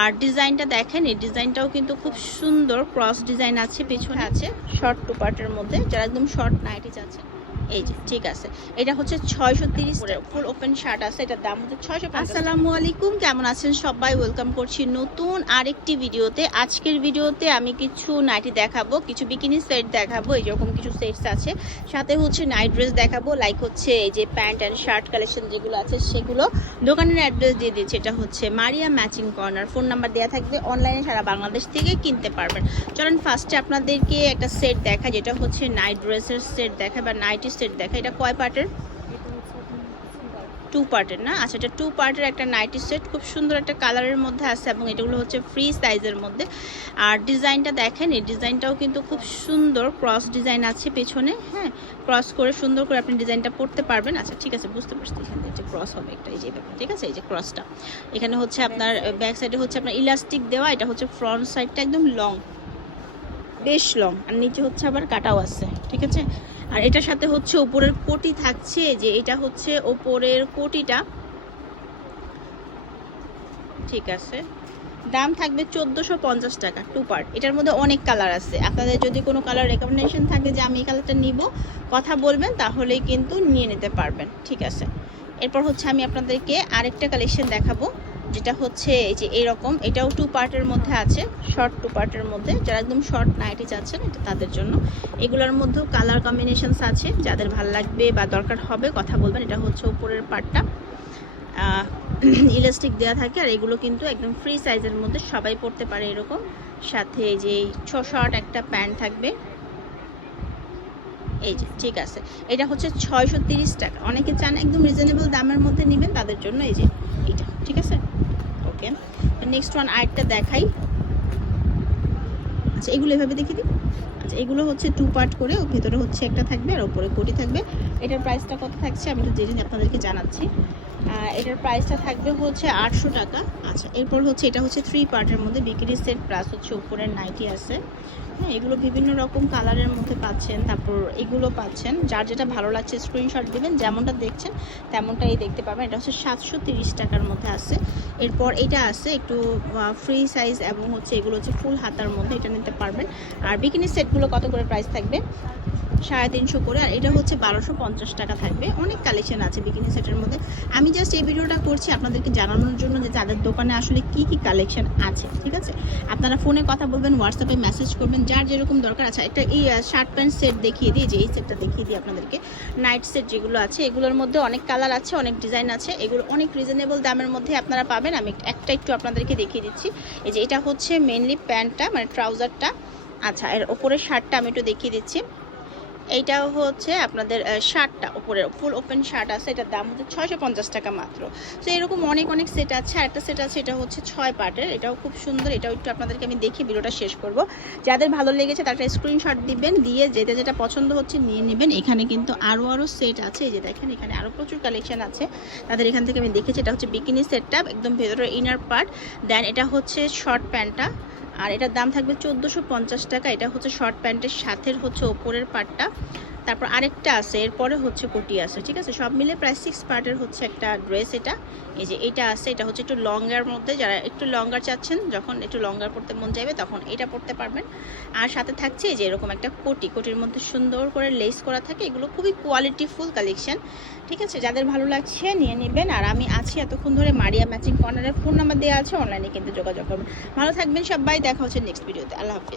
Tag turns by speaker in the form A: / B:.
A: আর ডিজাইনটা দেখেন, এই ডিজাইনটাও কিন্তু খুব সুন্দর ক্রস ডিজাইন আছে, পেছনে আছে শর্ট টু পার্টের মধ্যে, যারা একদম শর্ট নাইটি আছে এই যে, ঠিক আছে। এটা হচ্ছে ছয়শো তিরিশ ফুল ওপেন শার্ট আছে, এটার দাম হচ্ছে ছয়শো আসসালামু আলাইকুম, কেমন আছেন সবাই? ওয়েলকাম করছি নতুন আরেকটি ভিডিওতে। আজকের ভিডিওতে আমি কিছু নাইটি দেখাবো, কিছু বিকিনি সেট দেখাবো এইরকম কিছু সেটস আছে। সাথে হচ্ছে নাইট ড্রেস দেখাবো লাইক হচ্ছে এই যে প্যান্ট অ্যান্ড শার্ট কালেকশন যেগুলো আছে, সেগুলো দোকানের অ্যাড্রেস দিয়ে দিচ্ছে। এটা হচ্ছে Maria matching corner phone number দেওয়া থাকবে অনলাইনে সারা বাংলাদেশ থেকে কিনতে পারবেন। চলেন ফার্স্টে আপনাদেরকে একটা সেট দেখা যেটা হচ্ছে নাইট ড্রেসের সেট দেখা বা নাইটি সেট দেখা এটা কয় পার্টের? টু পার্টের না? আচ্ছা এটা টু পার্টের একটা নাইটি সেট খুব সুন্দর একটা কালারের মধ্যে আছে এবং এটাগুলো হচ্ছে ফ্রি সাইজের মধ্যে। আর ডিজাইনটা দেখেন এই ডিজাইনটাও কিন্তু খুব সুন্দর ক্রস ডিজাইন আছে পেছনে হ্যাঁ? ক্রস করে সুন্দর করে আপনি ডিজাইনটা পড়তে পারবেন। আচ্ছা ঠিক আছে বুঝতে পারছি এখান থেকে ক্রস হবে একটা এই যে ব্যাপার ঠিক আছে? এই যে ক্রসটা এখানে হচ্ছে আপনার ব্যাক সাইডে হচ্ছে আপনার ইলাস্টিক দেওয়া এটা হচ্ছে ফ্রন্ট সাইডটা একদম লং বেশ লং আর নিচে হচ্ছে আবার কাটাও আছে ঠিক আছে? আর এটার সাথে হচ্ছে উপরের কোটি থাকছে, যে এটা হচ্ছে ওপরের কোটিটা। ঠিক আছে। দাম থাকবে চোদ্দোশো পঞ্চাশ টাকা টু পার্ট এটার মধ্যে অনেক কালার আছে। আপনাদের যদি কোনো কালার রেকমেন্ডেশন থাকে যে আমি এই কালারটা নিব, কথা বলবেন, তাহলেই কিন্তু নিয়ে নিতে পারবেন। ঠিক আছে। এরপর হচ্ছে আমি আপনাদেরকে আরেকটা কালেকশন দেখাবো। যেটা হচ্ছে এই যে এরকম, এটাও টু পার্টের মধ্যে আছে শর্ট টু পার্টের মধ্যে। যারা একদম শর্ট নাইটি চাচ্ছেন এটা তাদের জন্য। এগুলোর মধ্যেও কালার কম্বিনেশনস আছে, যাদের ভালো লাগবে বা দরকার হবে, কথা বলবেন। এটা হচ্ছে উপরের পার্টটা ইলাস্টিক দেওয়া থাকে, আর এগুলো কিন্তু একদম ফ্রি সাইজের মধ্যে সবাই পড়তে পারে এরকম। সাথে যে ছ শর্ট একটা প্যান্ট থাকবে। এই যে, ঠিক আছে। এটা হচ্ছে ছয়শো টাকা। অনেকে চান একদম রিজনেবল দামের মধ্যে নেবেন, তাদের জন্য এই যে এটা, ঠিক আছে? ওকে নেক্সট ওয়ান আরেকটা দেখাই। আচ্ছা এগুলো এভাবে দেখে দিই। আচ্ছা এগুলো হচ্ছে টু পার্ট করে ভেতরে হচ্ছে একটা থাকবে আর ওপরে কোটি থাকবে। এটার প্রাইসটা কত থাকছে আমি একটু জেনে আপনাদেরকে জানাচ্ছি। এটার প্রাইসটা থাকবে হচ্ছে আটশো টাকা। আচ্ছা এরপর হচ্ছে এটা হচ্ছে থ্রি পার্টের মধ্যে বিক্রি সেট প্লাস হচ্ছে উপরের নাইটি আছে হ্যাঁ এগুলো বিভিন্ন রকম কালারের মধ্যে পাচ্ছেন, তারপর এগুলো পাচ্ছেন। যার যেটা ভালো লাগছে স্ক্রিনশট দেবেন, যেমনটা দেখছেন, তেমনটাই দেখতে পাবেন। এটা হচ্ছে সাতশো টাকার মধ্যে আছে। এরপর এটা আছে একটু ফ্রি সাইজ এবং হচ্ছে এগুলো হচ্ছে ফুল হাতার মধ্যে, এটা নিতে পারবেন। আর বিকিনি সেটগুলো কত করে প্রাইস থাকবে? সাড়ে তিনশো করে, আর এটা হচ্ছে বারোশো পঞ্চাশ টাকা থাকবে। অনেক কালেকশন আছে বিকিনি সেটের মধ্যে। আমি জাস্ট এই ভিডিওটা করছি আপনাদেরকে জানানোর জন্য যে তাদের দোকানে আসলে কি কি কালেকশন আছে, ঠিক আছে? আপনারা ফোনে কথা বলবেন হোয়াটসঅ্যাপে মেসেজ করবেন, যার যেরকম দরকার আছে। একটা এই শার্ট প্যান্ট সেট দেখিয়ে দিই যে এই সেটটা দেখিয়ে দিই আপনাদেরকে। নাইট সেট যেগুলো আছে, এগুলোর মধ্যে অনেক কালার আছে, অনেক ডিজাইন আছে। এগুলো অনেক রিজনেবল দামের মধ্যে আপনারা পাবেন। আমি একটা একটু আপনাদেরকে দেখিয়ে দিচ্ছি। এই যে এটা হচ্ছে মেনলি প্যান্টটা মানে ট্রাউজারটা আচ্ছা এর ওপরের শার্টটা আমি একটু দেখিয়ে দিচ্ছি। এইটাও হচ্ছে আপনাদের শার্টটা উপরে ফুল ওপেন শার্ট আছে, এটার দাম হচ্ছে ছয়শো পঞ্চাশ টাকা মাত্র। তো এরকম অনেক অনেক সেট আছে আরেকটা সেট আছে, এটা হচ্ছে ছয় পার্টের এটাও খুব সুন্দর, এটাও একটু আপনাদেরকে আমি দেখি ভিডিওটা শেষ করব। যাদের ভালো লেগেছে, তারা স্ক্রিনশট দিবেন, দিয়ে যেটা যেটা পছন্দ হচ্ছে নিয়ে নেবেন। এখানে কিন্তু আরও আরও সেট আছে, এই যে দেখেন, এখানে আরও প্রচুর কালেকশন আছে। তাদের এখান থেকে আমি দেখেছি, এটা হচ্ছে বিকিনি সেটটা একদম ভেতরের ইনার পার্ট দেন এটা হচ্ছে শর্ট প্যান্টটা আর এটার দাম থাকবে চোদ্দোশো টাকা। এটা হচ্ছে শর্ট প্যান্টের সাথের হচ্ছে ওপরের পার্টটা তারপর আরেকটা আছে, এরপরে হচ্ছে কোটি আছে, ঠিক আছে? সব মিলে প্রায় সিক্স পার্টের হচ্ছে একটা ড্রেস এটা। এই যে এটা আছে, এটা হচ্ছে একটু লঙ্গার মধ্যে, যারা একটু লঙ্গার চাচ্ছেন, যখন একটু লঙ্গার পড়তে মন চাইবে, তখন এটা পড়তে পারবেন। আর সাথে থাকছে যে এরকম একটা কোটি, কোটির মধ্যে সুন্দর করে লেস করা থাকে, এগুলো খুবই কোয়ালিটিফুল কালেকশন ঠিক আছে? যাদের ভালো লাগছে, নিয়ে নেবেন। আর আমি আছি এতক্ষণ ধরে মারিয়া ম্যাচিং কর্নারের ফোন নাম্বার দেওয়া আছে অনলাইনে কিন্তু যোগাযোগ করবেন। ভালো থাকবেন সবাই, দেখা হচ্ছে নেক্সট ভিডিওতে আল্লাহ হাফিজ।